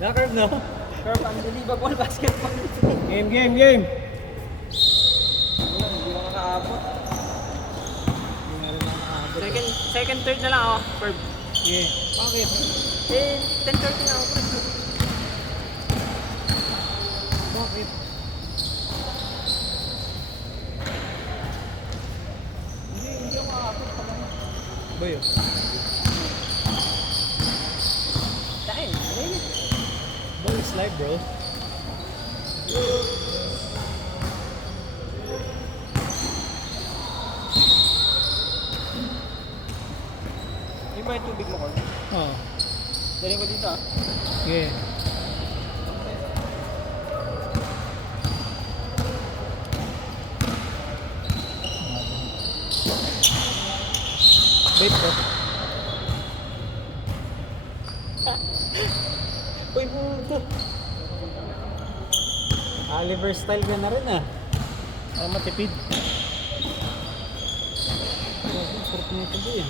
Na-curve, no? Curve, unbelievable basketball. Game, game, game. Hindi ko makaabot. Hindi nga rin ako nakaabot. Second, third na lang ako. Curve. Yeah. Bakit? 10:30 na ako. Bakit? Hindi ako makaabot pala. Ba yun? Dahil, Ball is live, bro. yung ba yung tubig mo, Corn? Oo. Daling ko dito ah. Yeah. Bait ko. Uy, puto. Oliver style ka na rin ah. Ang matipid. Sarap nito ba yun?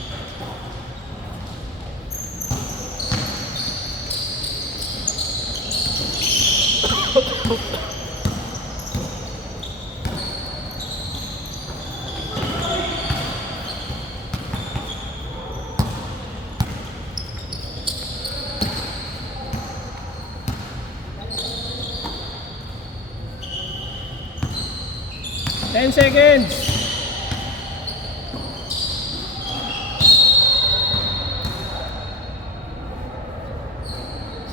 Ten seconds.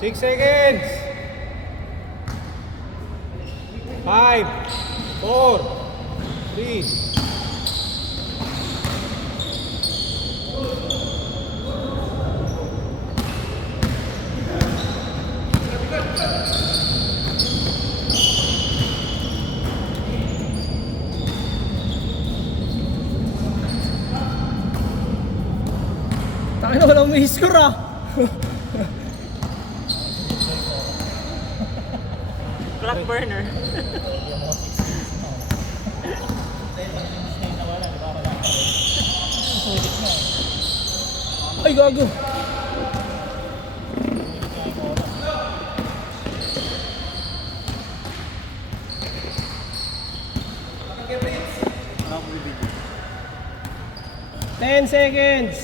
Six seconds. 5, 4, 3. Tayo na walang may score ah. Clock burner. Ay, gago. Ten seconds.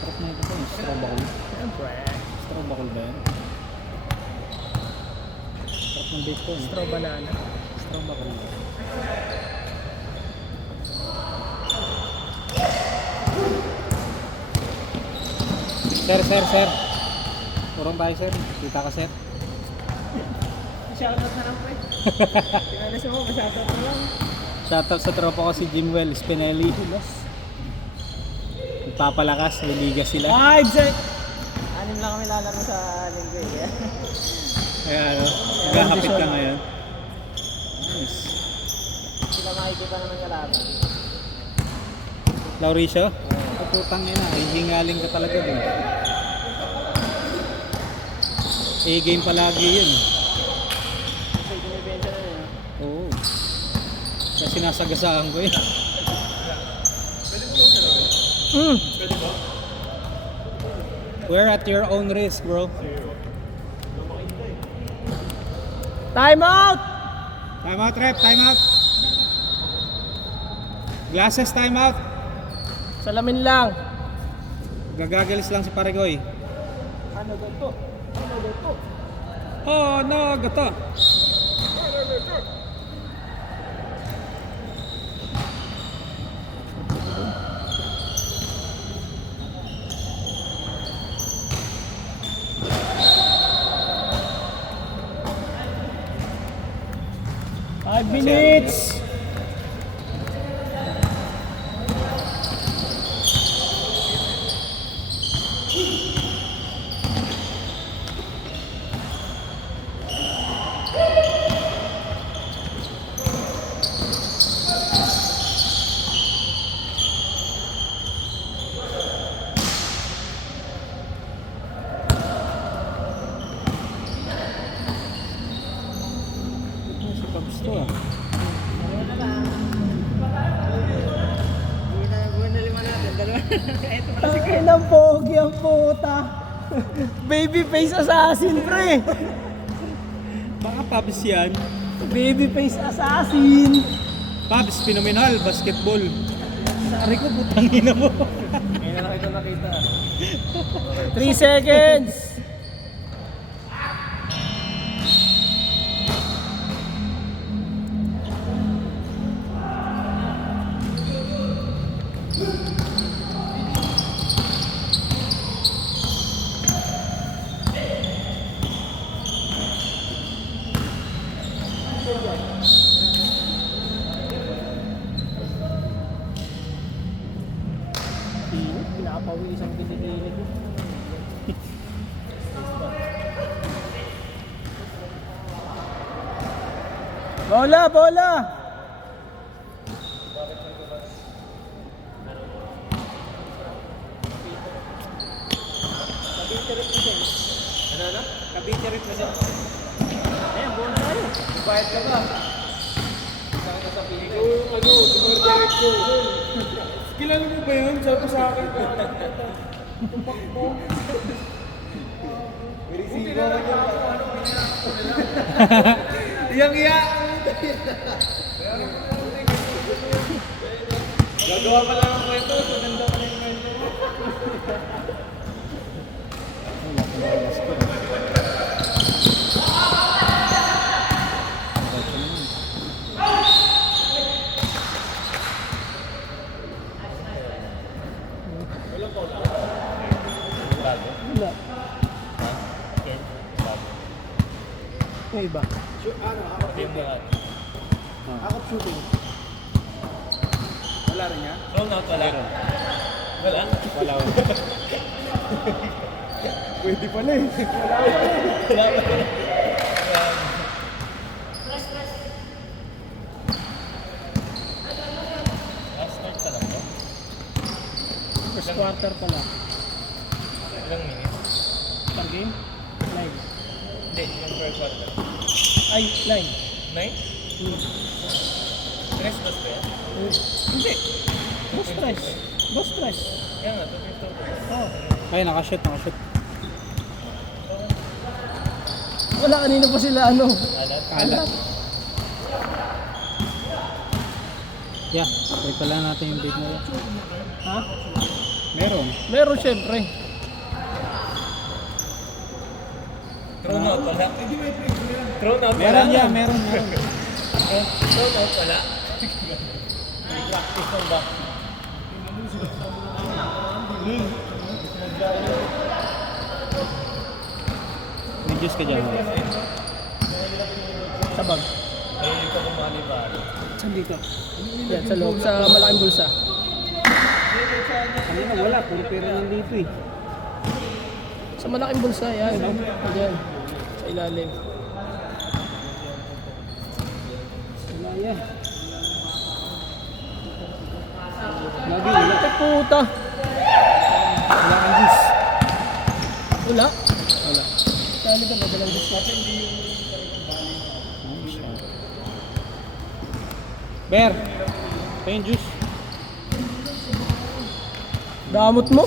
Sarap na ito po. Straw ball. Siyempre. Straw ball ba yan? Sarap ng bait ko. Straw banana. Straw ball. Sir. Turong tayo, sir. Kita ka, sir. Shoutout na lang po eh. Tinalas mo, shoutout na lang. Shoutout sa tropa ko si Jimwell Spinelli. Nagpapalakas, may liga sila. 5 seconds. Anim lang kami lalaro sa linggo eh. Kaya ano, naghahapit ka ngayon. Nice. Sila makikita naman kalaban. Lauricio? Putang ina, hihingaling ka talaga dun. A-game palagi yun. Kasi binibenta na yun. Oo. Kaya sinasagasaan ko yun. We're at your own risk, bro. Time out! Time out, rep. Time out. Glasses, time out. Salamin lang. Gagagalis lang si Paregoy. Ano ba to? Ano ba to? Oh, no, gato. Five minutes! Si Pabs to ah. Tangin ang pogi ang puta. Baby face assassin, pre. Baka Pabs yan. Baby face assassin. Pabs, phenomenal, basketball. Sari ko, putang ina mo. Ngayon na lang ito nakita. 3 seconds. Pinapawisan ang pinigilid mo. Bola, bola! Ano? Cavite represent. Ayan, buo na tayo. Bayad ka ba? Saan ka sa pili? Direct ko. Kilala mo ba yun? Sabi sa akin. Iyang-iya. Gagawa pa lang ang kwento, so ganda pa lang yung kwento mo. Wala. May iba. Akap shooting. Wala rin yan? Wala. Wala? Wala. Pwede pala eh. Last start ka lang ba? First quarter pa lang. Ilang minutes? Per game? 9. Hindi, yung first quarter. Ay, 9. 9? Stress ba yan? Hindi. No stress. No stress. Yan nga, 2 Oh. Ay, nakashoot. Wala, kanina pa sila ano. Alat? Kalat. Yeah, try pala natin yung big na yan. Ha? Meron. Meron syempre. Thrown out pala. Thrown out pala. Meron yan, meron. Thrown out pala. Practice ng back. Reduce ka dyan. Sa bag. Ayun ka kumali ba? Saan dito? Yan, sa loob. Sa malaking bulsa. Kanina wala, puro pera ng dito eh. Sa malaking bulsa, yan. No? Ayan. Sa ilalim. Wala yan. Lagi, wala. Ay, puta. Wala kang juice. Wala. Wala. Saan ka madalang bulsa? Ber, ito yung juice. Damot mo?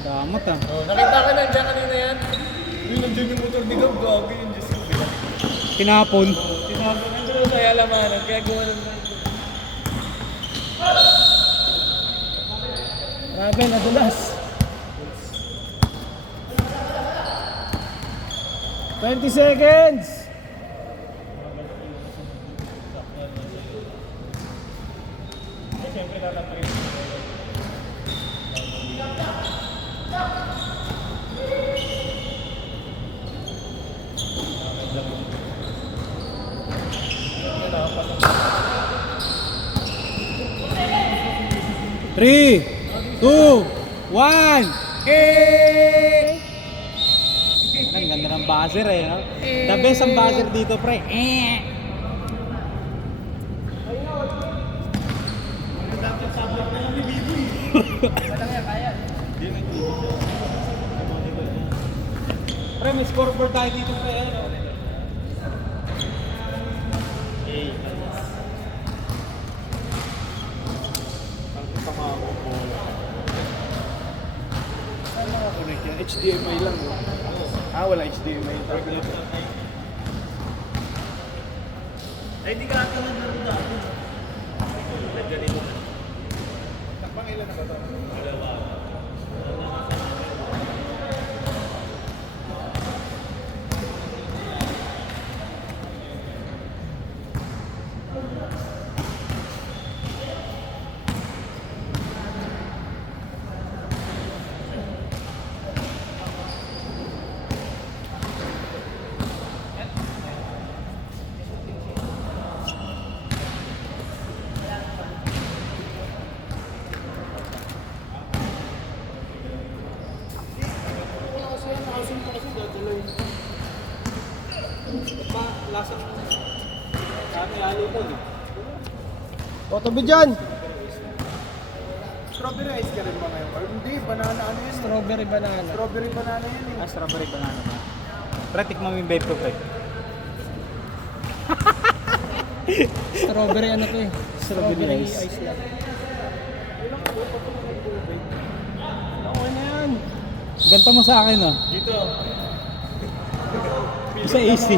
Damot ah. Oh, nakita ka na dyan kanina yan. Yung nandiyan yung motor ni Gab, gabi yung Diyos ko. Tinapon. Sinabi na doon sa yalamanan, kaya gawa ng Grabe, nadulas. 20 seconds. siyempre tatapin. Three, two, one. Ang ganda ng buzzer eh. No? The best ang buzzer dito, pre. Pre, may scoreboard tayo dito, pre. Ang kasama ko po. HDMI lang. Wala HDMI. Ay, di ka ata naglaro dati. Nagganito na. Nakapangailan na ba ito? Dalawa. Lasang kami halo mo eh. O, tabi dyan. Strawberry ice ka rin ba ngayon? Or hindi, banana ano yan? Strawberry banana. Strawberry banana yan eh. Strawberry banana ba? Pre, tikman mo yung vape ko, pre. Strawberry ano to eh. Strawberry ice. ice lang. Okay na yan. Ganta mo sa akin, oh. Dito. Sa AC.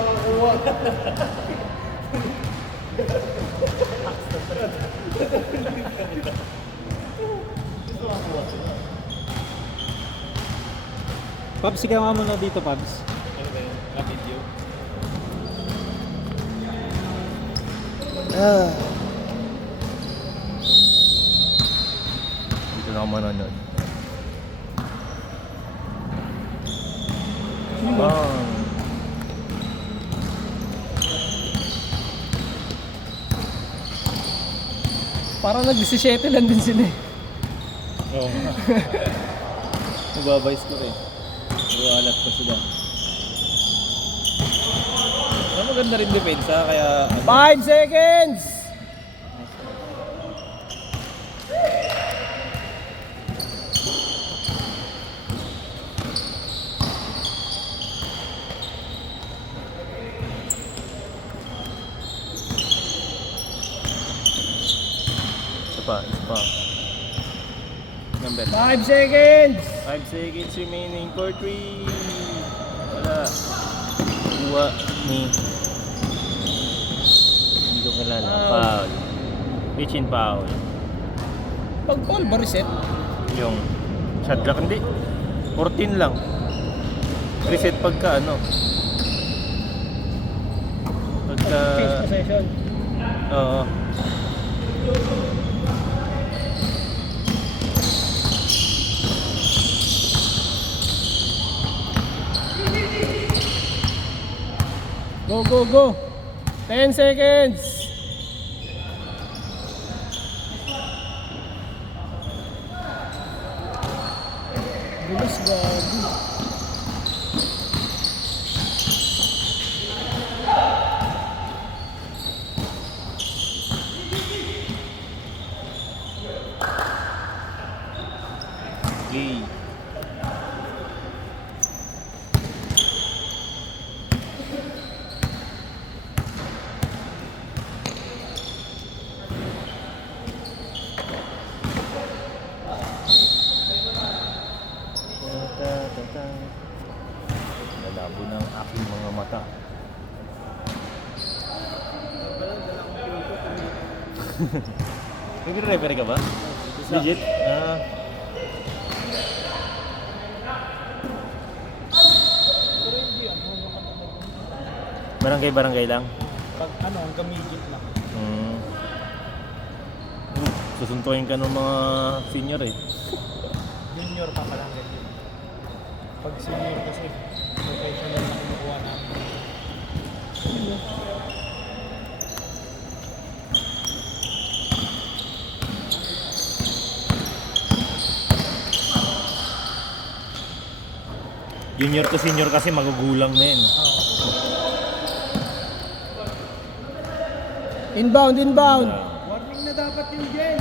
Pabs, ikaw nga muna dito, Pabs. Ano ba yun? Video. Dito na ako manonood. Parang nag-17 lang din sila eh. Oo nga. Mababayos ko rin. Iwalat pa sila. Ano maganda rin depensa, kaya... 5 seconds! Isa pa. Number 5 seconds! 5 seconds remaining for 3. Wala. Kuha ni... Hindi ko kilala. Foul. Pitch in foul. Pag ball ba reset? Yung shot clock, hindi. 14 lang. Reset pagka ano. Pagka... Change possession. Oo. Go, go, go! 10 seconds! Bilis gabi. Play. Lalabo ng aking mga mata. Nagre-refer ka ba? Legit? Ah. Barangay lang? Pag ano, hanggang midget lang. Susuntuin ka ng mga senior eh. Junior pa lang ganyan. Pag senior kasi, professional na kinukuha namin. Junior to senior kasi magugulang na yun. Inbound, inbound! Warning na dapat yung Jen.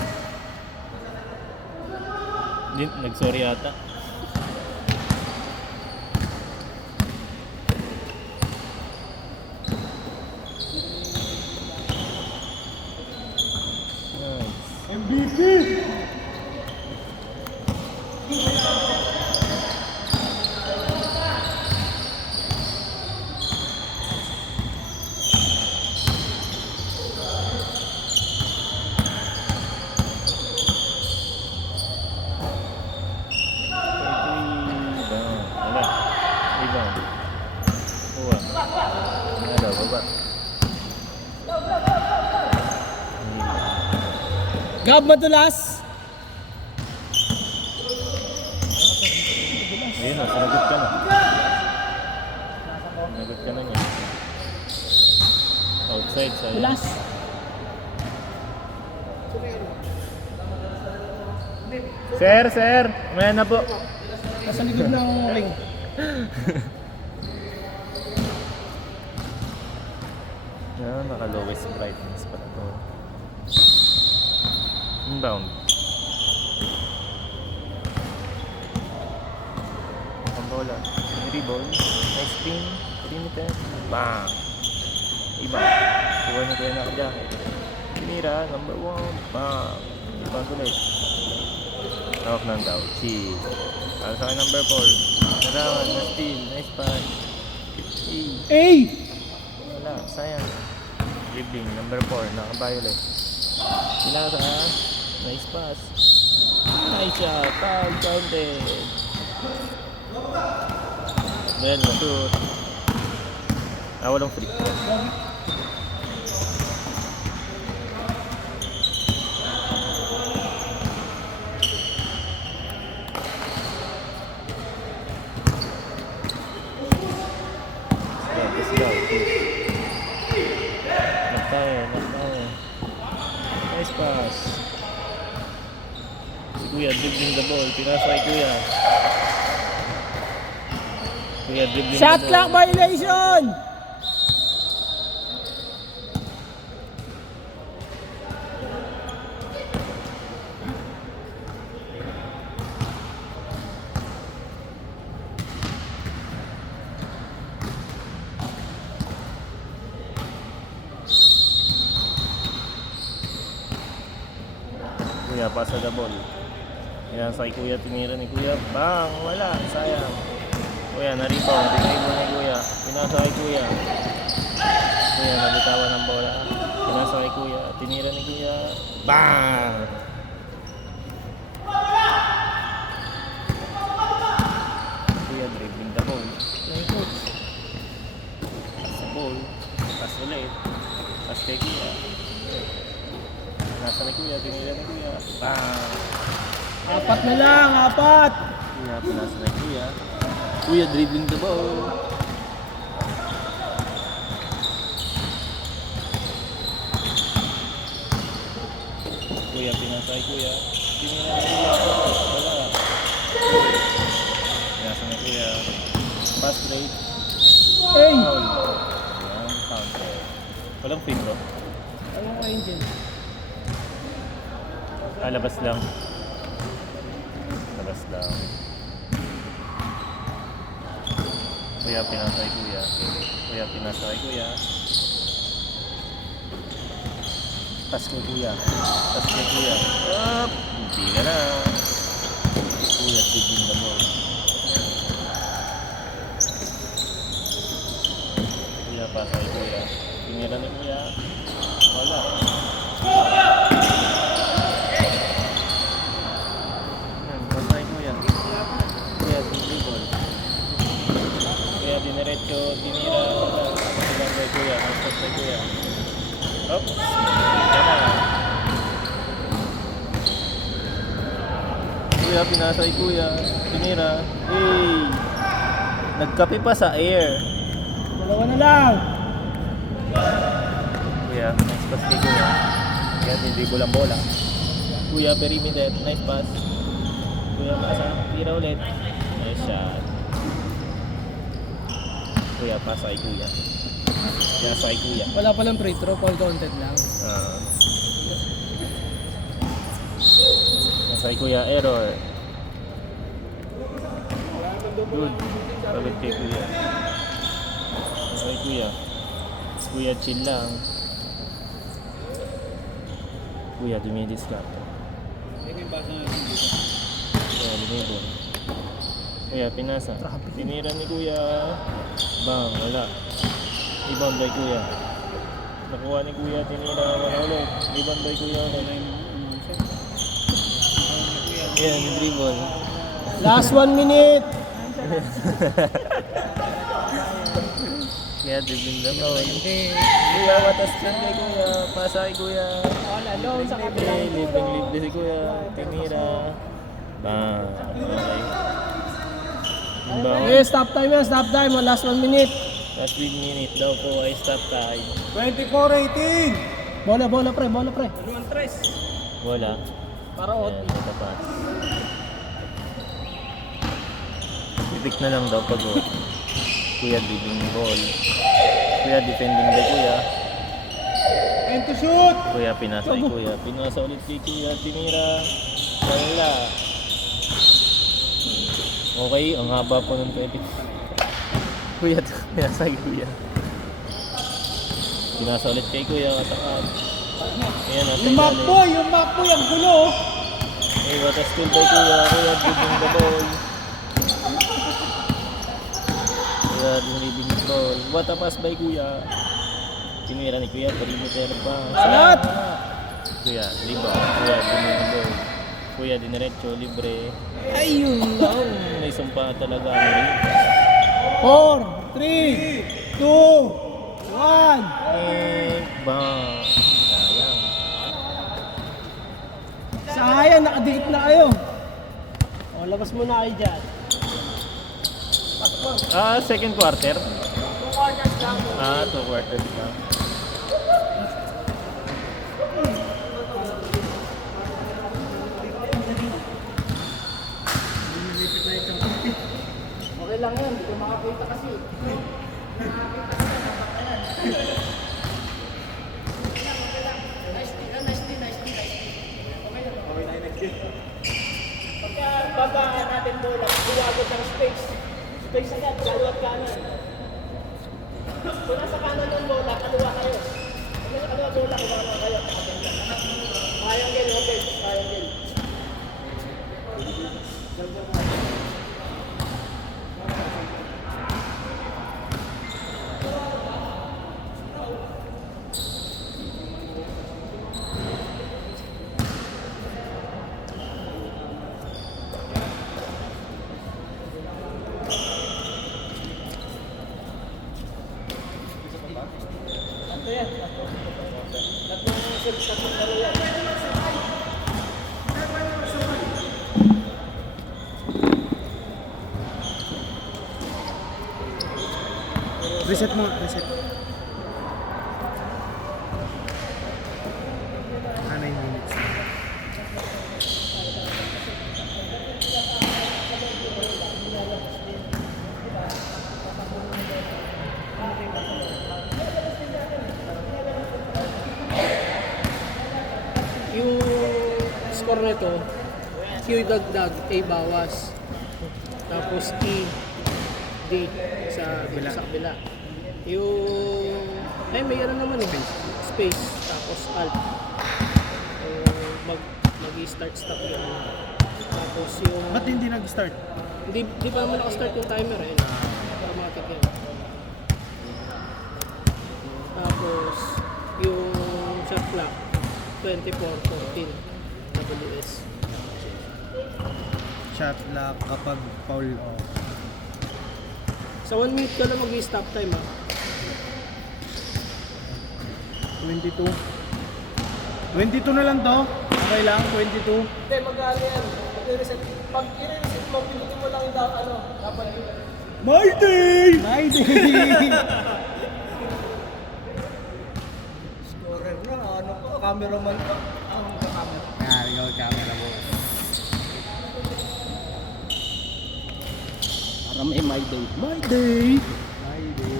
Nag-sorry ata. MVP! Gab madulas. Ayun na, sinagot ka na. Sinagot ka na niya. Outside, sayang. Dulas. Sir! May na po. Nasa likod ng ring. Yan, naka-lowest brightness pa na to. Inbound. Ang bola. Dribble. Nice spin. Perimeter. Bang! Iba. Kuha na kayo na jacket. Pinira. Number 1. Bang! Iba ulit. Off ng down. Chill. Para sa akin number 4. Narawan. Na-steal. Nice pass. Ay! Wala. Sayang. Dribbling. Number 4. Naka-violet. Pinasa. Nice pass. Nice shot. Foul. Counted. Then, shoot. Walang free. Let's go. Knock tayo. Nice pass. Si Kuya dribbling the ball. Pinasa kay Kuya. Kuya dribbling Shot the clock ball. violation! Kuya, pasa the ball. Pinasa kay Kuya, tinira ni Kuya. Bang! Wala, sayang. Kuya, na-rebound. Tinira ni Kuya. Pinasa kay Kuya. Kuya, nabitawan ng bola. Pinasa kay Kuya. Tinira ni Kuya. Bang! Kuya, dribbling the ball. Pass the ball. Pass ulit. Pass kay Kuya. Nasa ni Kuya, tinira ni Kuya. Bang! Apat na lang, apat! Kuya, pinasa ni Kuya. Kuya, dribbling the ball. Kuya, pinasa kay Kuya. Tinira ni Kuya. Wala. Pinasa ni Kuya. Pass break. Ay! Foul. Ayan, counter. Walang free throw. Anong ko Angel? Labas lang. Labas lang. Kuya, pinasa kay Kuya. Kuya, pinasa kay Kuya. Pass kay Kuya. Pass kay Kuya. Up! Hindi ka na. Kuya, dribbling the ball. Kuya, pasa kay Kuya. Tinira ni Kuya. Wala. Yan, pasa kay Kuya. Kuya, dribble. Kuya, diniretso. Tinira. Wala. Tinira kay Kuya. Pass kay Kuya. Oops! Hindi ka na. Kuya, pinasa kay Kuya. Tinira. Hey! Nagkape pa sa air. Dalawa na lang! Kuya, nice pass kay Kuya. Kuya, hindi bulang bola. Kuya, perimeter. Nice pass. Kuya, pasa. Tira ulit. Nice shot. Kuya, pasa kay Kuya. Pasa kay Kuya. Wala palang free throw, all counted lang. Pasa kay Kuya. Error. Good. Pagod kay Kuya. Pasa kay Kuya. Kuya, chill lang. Kuya, dumidiscard. Kuya, lumibon. Kuya, pinasa. Tinira ni Kuya. Bang, wala. Rebound by Kuya. Nakuha ni Kuya, tinira. Wala ulit. Rebound by Kuya ulit. Ayan, dribble. Last 1 minute! Kaya dribbling the ball. Kuya, watas dyan kay kuya. Pasa kay kuya. Wala, long sa kabila. Libre si kuya. Tinira. Bang. Okay. Inbound. Eh, stop time yan, stop time. Last 1 minute. Last 3 minute daw po ay stop time. 24-18! Bola, pre, bola, pre. Wala. Para out. Ayan, natapat. Bibig na lang daw pag kuya dribbling ball. Kuya defending the kuya. And to shoot! Kuya pinasa kay kuya. Pinasa ulit kay kuya. Tinira. Wala. Okay, ang haba po nun kay kuya. Pinasa kay kuya. Pinasa ulit kay kuya. Katakat. Ayan o. Yung map po, yung gulo. Hey, what a skill by kuya. Kuya dribbling the ball. Kuya dribbling the ball. What a pass by kuya. Tinira ni kuya. Perimeter pa. Salat! Kuya, rebound. Kuya dribbling the ball. Kuya diniretso, libre. Ayun lang. May sumpa talaga. 4, 3, 2, 1. Bang. Sayang. Sayang, nakadikit na kayo. O, labas muna kayo dyan. Second quarter. 2 quarters lang. 2 quarters lang. Okay lang yan, hindi ko makakita kasi. Pagka babaan natin bola, buwagod ng space. Space agad, kaliwat kanan. Kung nasa kanan ng bola, kaliwa kayo. Kung nasa kaliwa bola, kaliwa kayo. Triangle, okay. Triangle. Reset mo, reset. 9 minutes. Yung score nito, Q dagdag, A bawas. Tapos E, D sa kabila. Yung, may ano naman eh, space, tapos alt. Mag-start stop yun. Tapos yung... Ba't hindi nag-start? Hindi pa naman nakastart yung timer eh. Automatic yan. Tapos, yung shot clock, 24-14 WS. Shot lock kapag foul off. Sa 1 minute ka na mag-stop time ah. 22. 22 na lang to. Okay lang, 22. Hindi, mag-ano yan. Mag-reset. Pag i-reset mo, pinutin mo lang yung dapat yun. My day! My day! Scorer na, ano pa, cameraman pa. Ang camera. Yan, ikaw camera mo. Para may my day. My day! My day.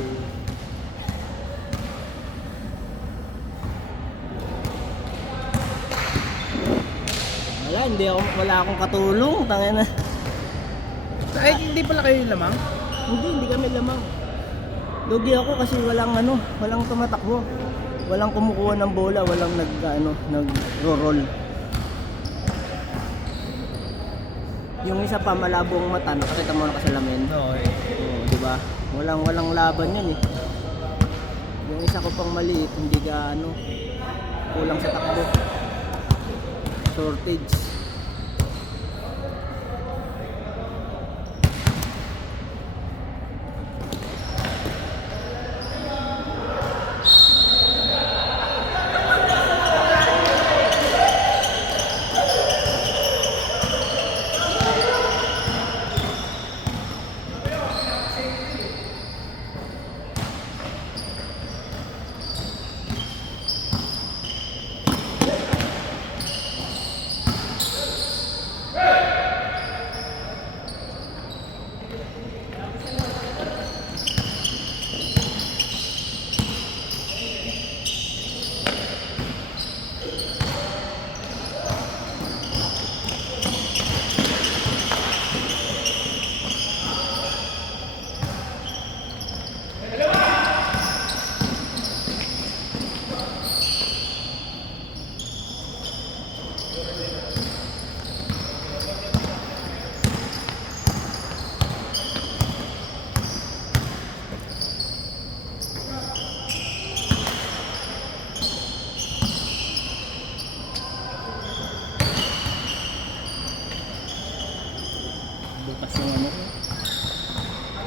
Wala akong katulong, tangina. Ay, hindi pala kayo lamang? Hindi kami lamang. Lugi ako kasi walang tumatakbo. Walang kumukuha ng bola, walang nag-roll. Yung isa pa malabo ang mata, nakakita mo na kasalamin. Oo, eh. Oo, di ba? Walang laban 'yan eh. Yung isa ko pang maliit, hindi kulang sa takbo. Shortage.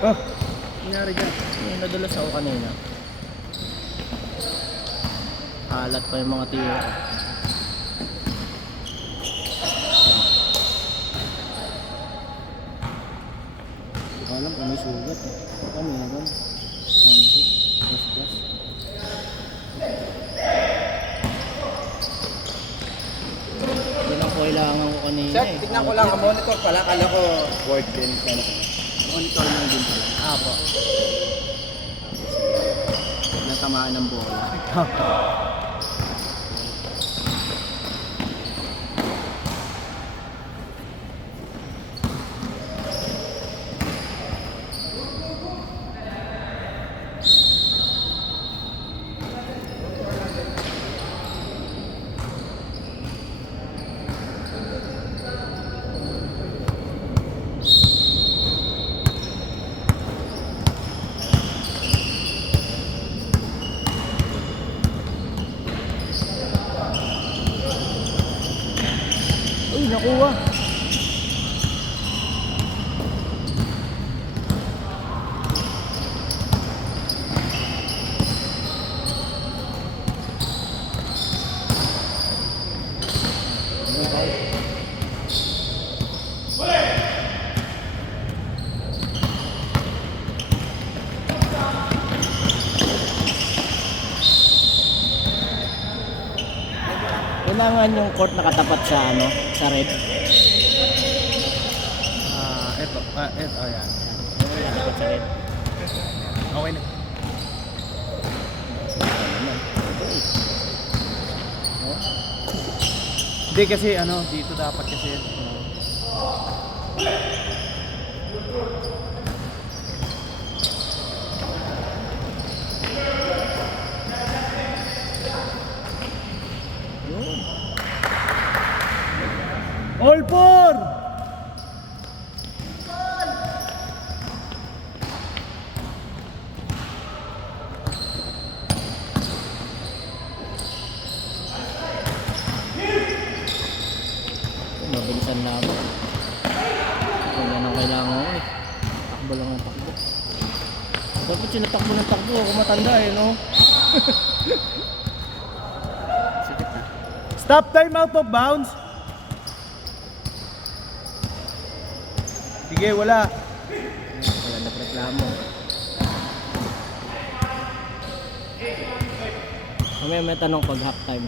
Oh, nangyari dyan. Yung nadulas ako kanina. Alat pa yung mga tira. Hindi ko alam kung may sugat. Ano meron? Konti. Plus. Yun ang kailangan ko kanina Check, eh. tignan ko lang ang monitor pala. Kala ko word din pala. Monitor lang din pala. Apo. Natamaan ng bola. Uy, nakuha. Kailangan yung court nakatapat sa ano, sa red. Eto. Eto, ayan. Nakatapat sa red. Okay na. Hindi kasi ano, dito dapat kasi Yun. all four! Mabilisan lamang. Yan ang kailangan ko eh. Takbo lang ang takbo. Dapat siya natakbo ng takbo. Ako matanda eh, no? Sikit na. Stop time out of bounds. Sige, wala. Wala nagreklamo. Mamaya may tanong pag half time.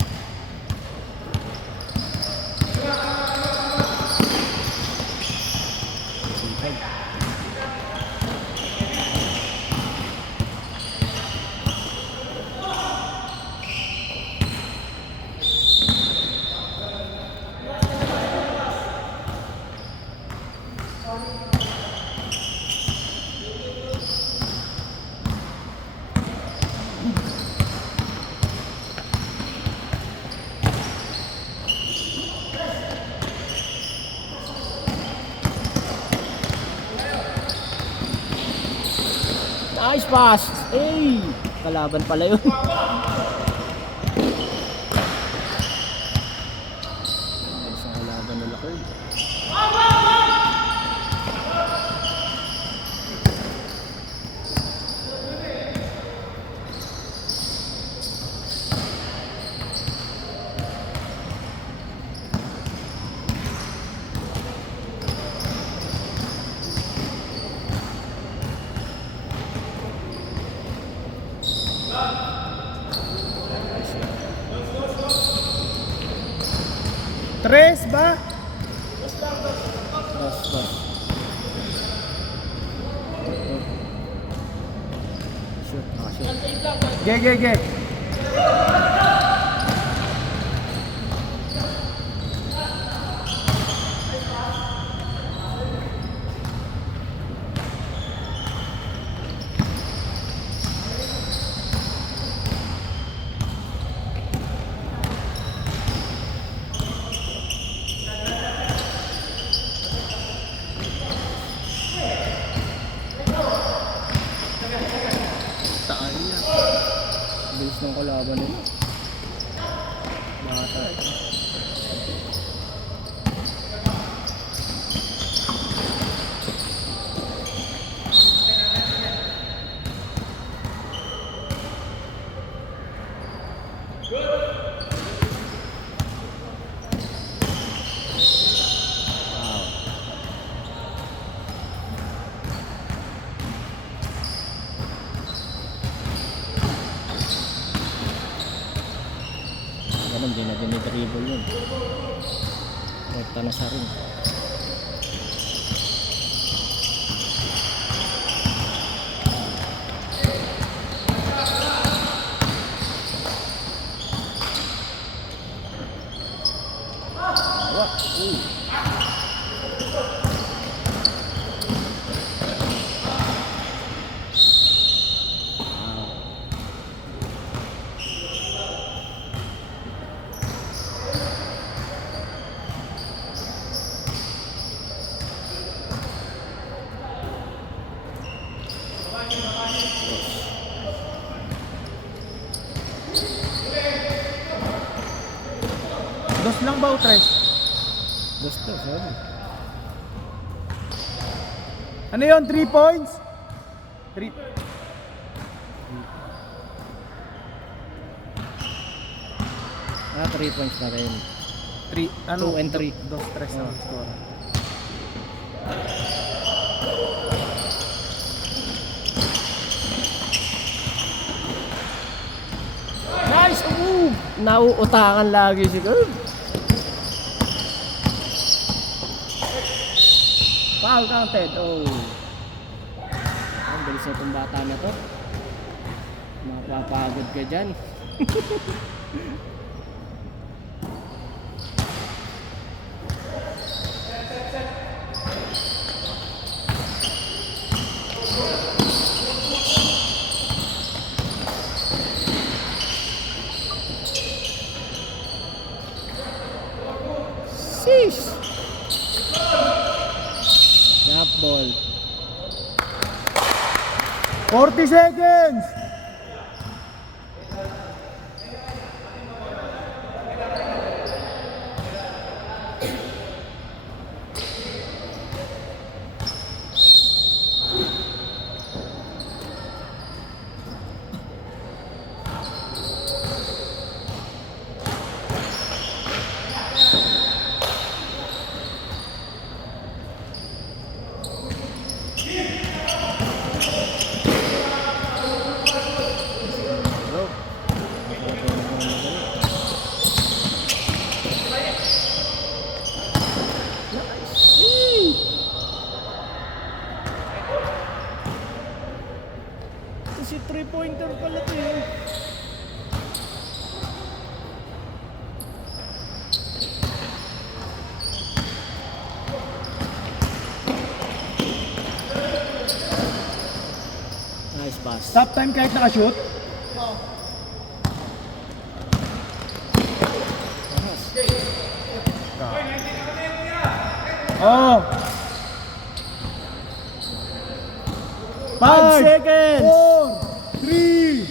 Nice pass! Hey! Kalaban pala yun. Isang kalaban nila Curd. Tres ba? Basta. Shoot, nakashoot. Ge. Bilis ng kalaban nila. Bata eh. ganun, di na dinidribble yun. Rekta na sa ring. Dos lang ba o tres? Gusto, sorry. Ano yun? 3 points? 3. Ah, 3 points na rin. 3. Ano? 2 and 3. Dos, tres na score. Nice move! Nauutakan lagi si Curb. Foul counted. Oh. Ang bilis na itong bata na to. Mapapagod ka dyan. Sheesh! Snap ball. 40 seconds! Go. Si 3-pointer pala to eh. Nice pass. Stop time kahit nakashoot? Oh! 5 seconds! 4, 3,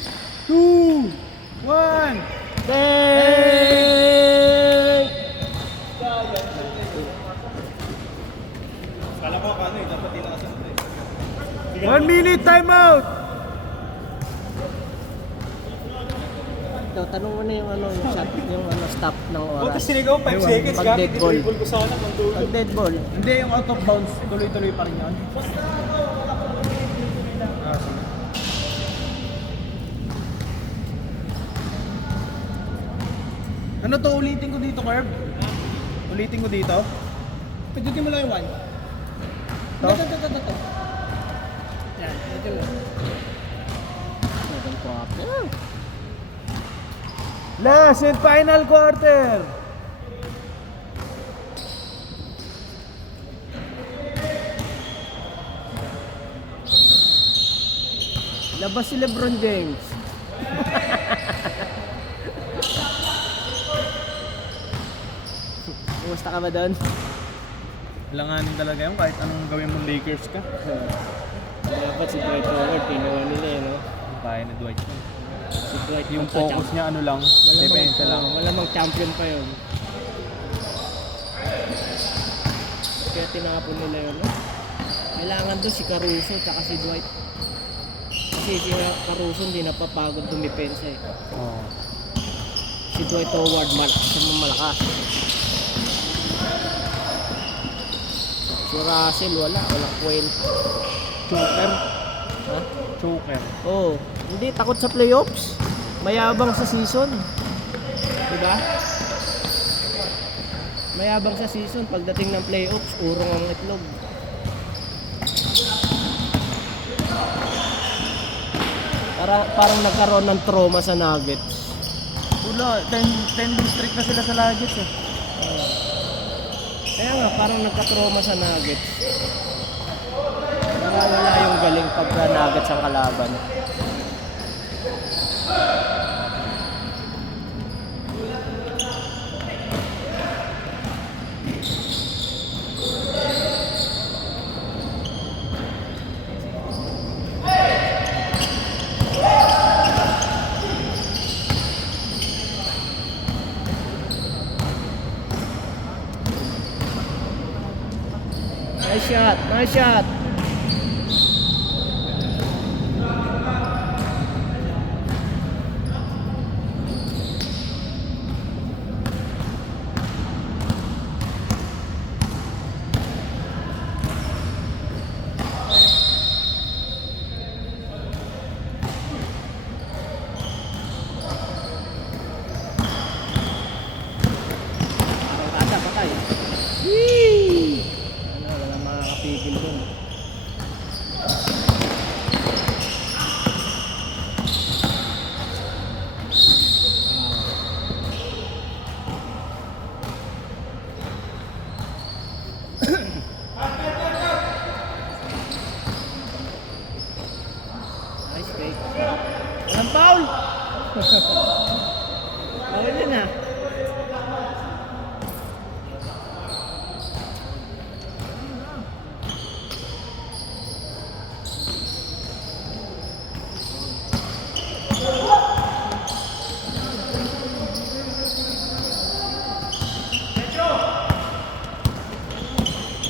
2, 1. Dang! Kala ko ano eh, dapat din nakasunod eh. 1 minute timeout! Ito, tanong mo na yung ano, yung shot, yung ano, stop ng Buti oras. sinigaw 5 seconds, Pag gamit dead ball. i-dribble ko sana pang dulo. Pag dead ball, Hindi, yung out of bounds, tuloy-tuloy pa rin yun. Ano to, ulitin ko dito, Curb? Ulitin ko dito? Pagdutin mo lang yung 1. To? Ito. Yan, ito lang. second quarter. Last and final quarter! Labas si LeBron James. Kumusta ka ba doon? Langanin talaga yun kahit anong gawin mo Lakers ka. Dapat si Dwight Howard, kinuha nila eh, no? Kaya ni Dwight. Si Dwight Yung magka-champ- focus niya ano lang, depensa lang. Malamang champion pa yun. Kaya tinapon nila yun, no? Kailangan doon si Caruso tsaka si Dwight. Kasi si Caruso hindi napapagod dumipensa eh. Oh. Si Dwight Howard malakas. Si Russell walang kwenta. Choker. Ha? Choker. Oo, hindi takot sa playoffs. Mayabang sa season. Diba? ba? Mayabang sa season, pagdating ng playoffs, urong ang itlog. Parang nagkaroon ng trauma sa Nuggets. Wala, 10 game streak na sila sa Nuggets eh. Kaya nga, parang nagka-trauma sa Nuggets. Wala yung galing pagka Nuggets ang kalaban. Nice shot, nice shot. Patay, patay. Whee! Ano, walang makakapigil dun. Nice fake. Walang foul! Foul yun ah.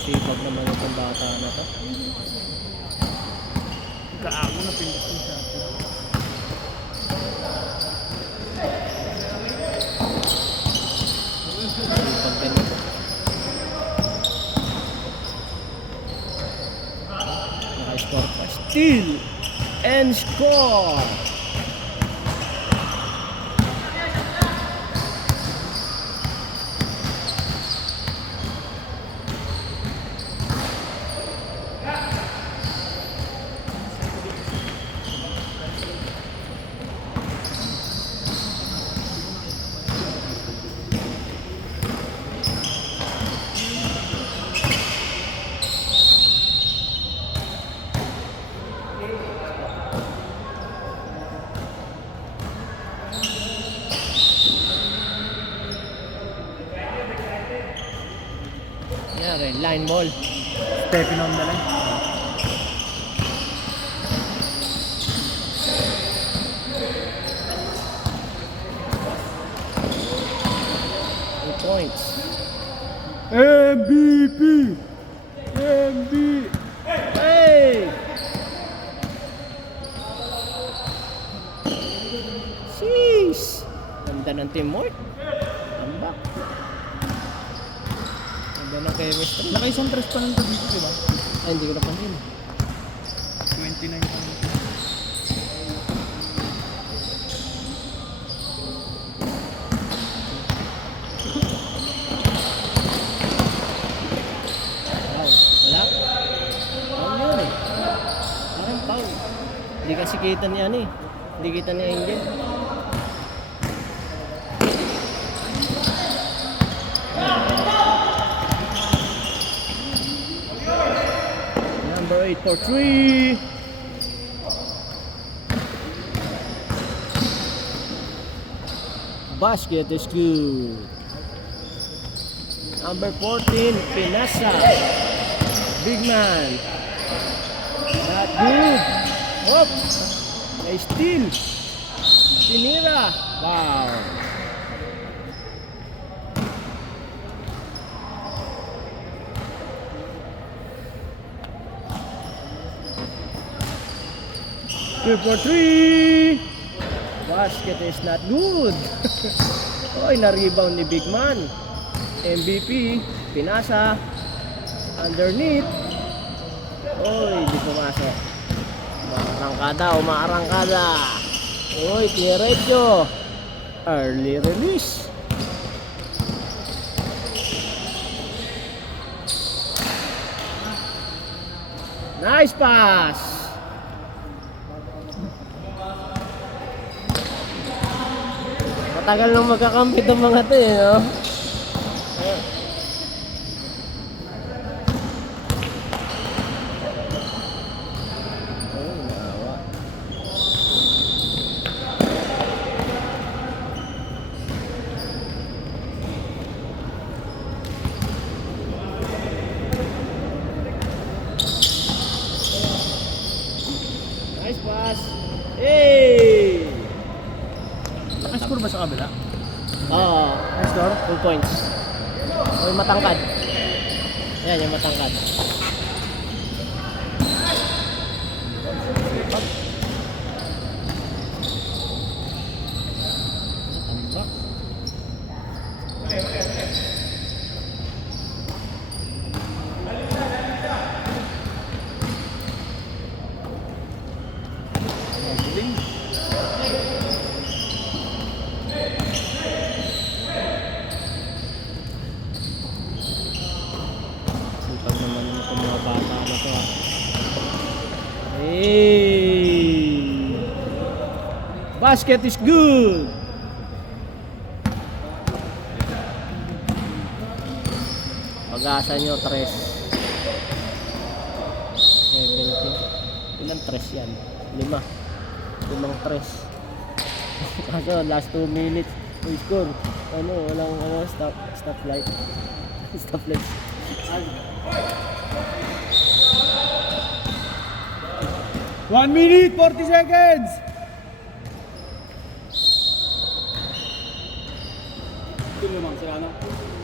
Sipag naman itong bata na to. Kaago na pinipin siya. Sipag din ito. Naka-score pa. Steal and score! Yan, line ball. Stepping on the line. Points. MVP! MVP! Hey! Sheesh! Ganda ng teamwork. Tambak. Ganda ng chemistry. Naka-isang tres pa lang ito dito, di ba? Ay, hindi ko napansin. 29 pa lang. Wow. Wala? Foul yun eh. Parang foul. Hindi kasi kita ni ano eh. Hindi kita ni Angel. Number 8 for 3. Basket is good. Number 14, Pinasa. Big man. Not good. Hop. May steal. Tinira. Wow. Two for 3. Basket is not good. Oy, na-rebound ni Big Man. MVP, Pinasa. Underneath. Oy, di pumasok. Umaarangkada. Oy, diretso. Early release. Nice pass! Matagal nang magkakampi itong mga ito eh, no? Nice pass! Hey! Naka-score ba sa kabila? Oo, Nice score? full points. O yung matangkad. Yan, yung matangkad. Tambak. Sipag naman itong mga bata na to ah. Hey! Basket is good! Pag-asa nyo, 3. 70. Ilang 3 yan? 5. 5 3. Kaso last 2 minutes, we score. Walang stop light. Stop light. 1 minute, 40 seconds!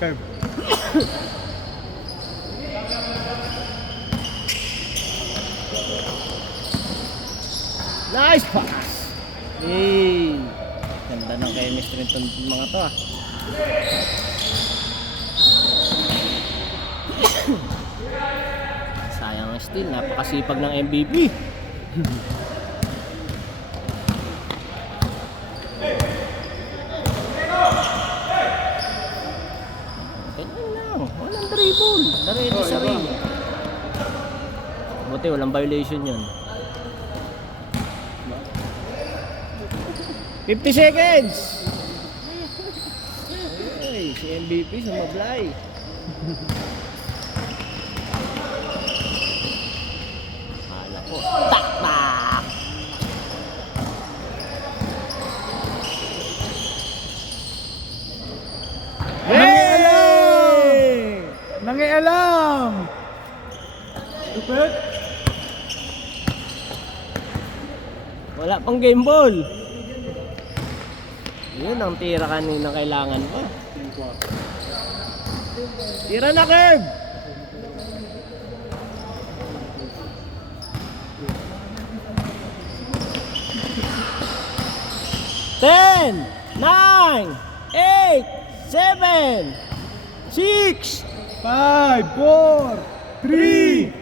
Curve. Nice pass! Hey! Ganda ng chemistry itong mga to ah. Sayang ang steal, napakasipag ng MVP. Ganyan lang, walang dribble. Diretso sa ring. Buti walang violation yun. 50 seconds! Hey, si MVP sumablay. Hala ko, tak-tak! Hey! Nangialam! Stupid! Wala pang game ball. Yun ang tira kanina kailangan mo. Tira na, Curve! Ten, 9, 8, 7, 6, 5, 4, 3,